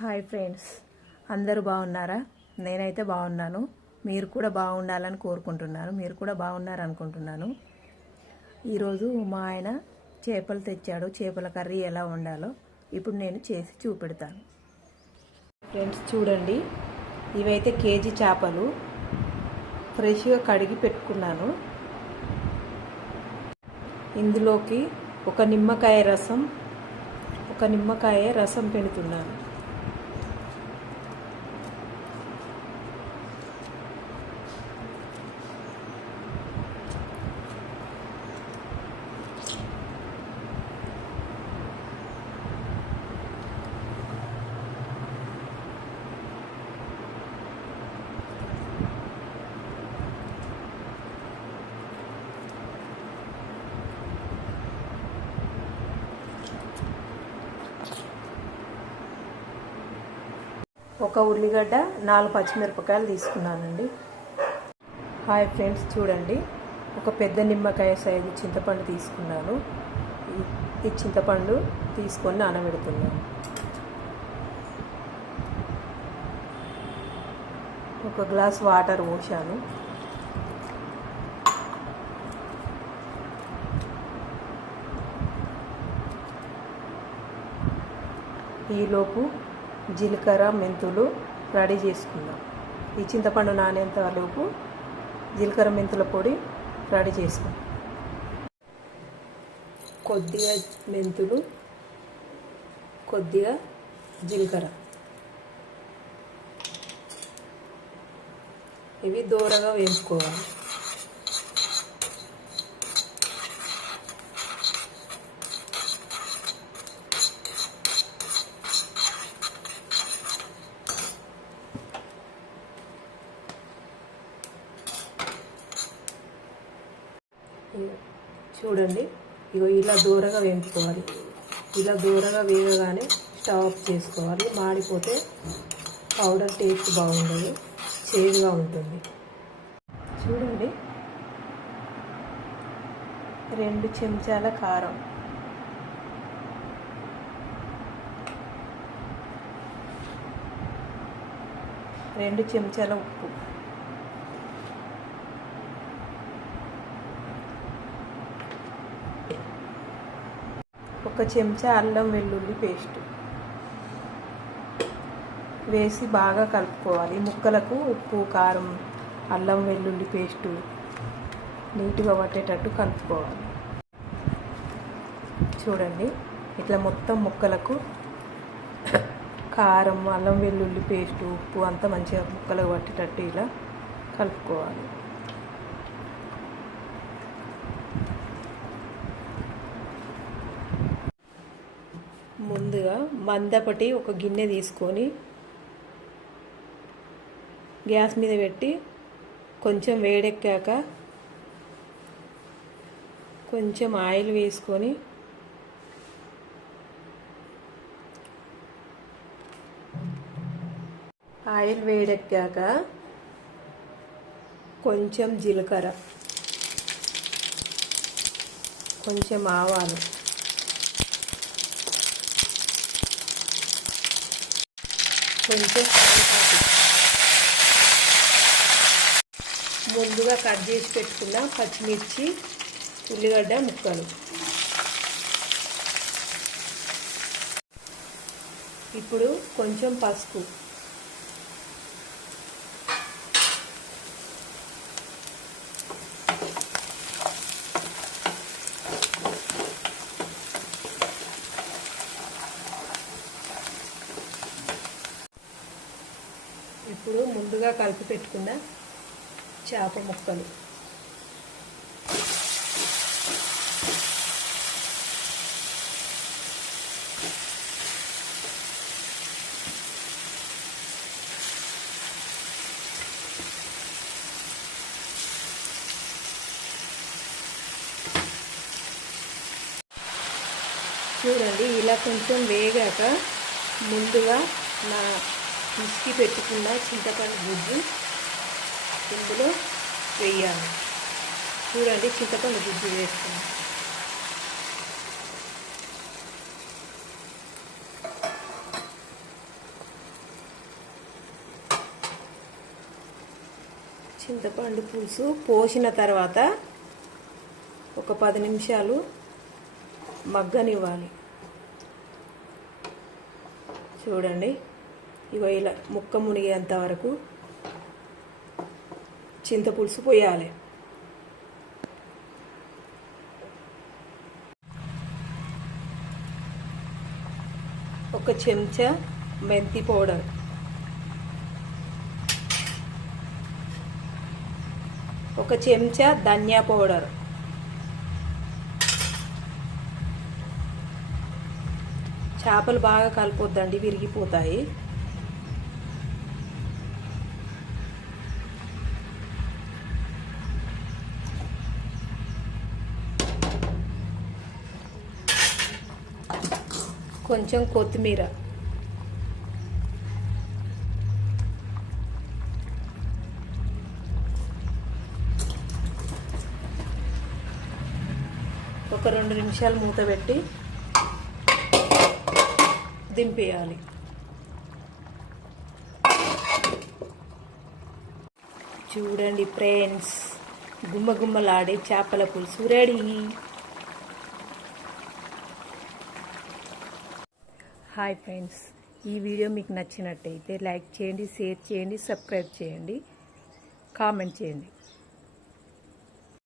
Hi friends, అందరూ బాగున్నారా? నేనైతే బాగున్నాను. మీరు కూడా బాగుండాలని కోరుకుంటున్నాను. మీరు కూడా బాగున్నారు అనుకుంటున్నాను. ఈరోజు మా ఆయన చేపలు తెచ్చాడు. చేపల కర్రీ ఎలా వండాలో ఇప్పుడు నేను చేసి చూపెడతాను. ఫ్రెండ్స్ చూడండి, ఇవైతే కేజీ చేపలు ఫ్రెష్గా కడిగి పెట్టుకున్నాను. ఇందులోకి ఒక నిమ్మకాయ రసం పెడుతున్నాను. ఒక ఉల్లిగడ్డ, 4 పచ్చిమిరపకాయలు తీసుకున్నానండి. హాయ్ ఫ్రెండ్స్ చూడండి, ఒక పెద్ద నిమ్మకాయ సైజు చింతపండు తీసుకున్నాను. ఈ చింతపండు తీసుకొని నానబెడుతున్నాను. ఒక గ్లాస్ వాటర్ పోసాను. ఈలోపు జీలకర్ర, మెంతులు రెడీ చేసుకుందాం. ఈ చింతపండు నానేంత లోపు జీలకర్ర, మెంతుల పొడి రెడీ చేసుకుందాం. కొద్దిగా మెంతులు, కొద్దిగా జీలకర్ర, ఇవి దోరగా వేసుకోవాలి. చూడండి, ఇలా దూరగా వేయించుకోవాలి. ఇలా దూరగా వేగగానే స్టవ్ ఆఫ్ చేసుకోవాలి. మాడిపోతే పౌడర్ టేస్ట్ బాగుండదు, చేదుగా ఉంటుంది. చూడండి, 2 చెంచాల కారం, 2 చెంచాల ఉప్పు, 1 చెంచా అల్లం వెల్లుల్లి పేస్ట్ వేసి బాగా కలుపుకోవాలి. ముక్కలకు ఉప్పు, కారం, అల్లం వెల్లుల్లి పేస్టు నీట్గా పట్టేటట్టు కలుపుకోవాలి. చూడండి, ఇట్లా మొత్తం ముక్కలకు కారం, అల్లం వెల్లుల్లి పేస్టు, ఉప్పు అంతా మంచిగా ముక్కలకు పట్టేటట్టు ఇలా కలుపుకోవాలి. ముందుగా మందపటి ఒక గిన్నె తీసుకొని గ్యాస్ మీద పెట్టి కొంచెం వేడెక్కాక కొంచెం ఆయిల్ వేసుకొని ఆయిల్ వేడెక్కాక కొంచెం జీలకర్ర, కొంచెం ఆవాలు, కొంచెం ముందుగా కట్ చేసి పెట్టుకున్న పచ్చిమిర్చి, ఉల్లిగడ్డ ముక్కలు, ఇప్పుడు కొంచెం పసుపు, ఇప్పుడు ముందుగా కలిపి పెట్టుకున్న చేప ముక్కలు, చూడండి, ఇలా కొంచెం వేగాక ముందుగా పిసికి పెట్టుకున్న చింతపండు గుజ్జు ఇందులో వేయాలి. చూడండి, చింతపండు గుజ్జు వేస్తాను. చింతపండు పులుసు పోసిన తర్వాత ఒక 10 నిమిషాలు మగ్గనివ్వాలి. చూడండి, ఇగో ఇలా ముక్క మునిగేంత వరకు చింతపులుసు పోయాలి. ఒక చెంచా మెంతి పౌడర్, ఒక చెంచా ధనియా పౌడర్, చేపలు బాగా కలిపొద్దండి, విరిగిపోతాయి. కొంచెం కొత్తిమీర, ఒక 2 నిమిషాలు మూత పెట్టి దింపేయాలి. చూడండి ఫ్రెండ్స్, గుమ్మగుమ్మలాడే చేపల పులుసు రెడీ. హాయ్ ఫ్రెండ్స్, ఈ వీడియో మీకు నచ్చినట్టయితే లైక్ చేయండి, షేర్ చేయండి, సబ్స్క్రైబ్ చేయండి, కామెంట్ చేయండి.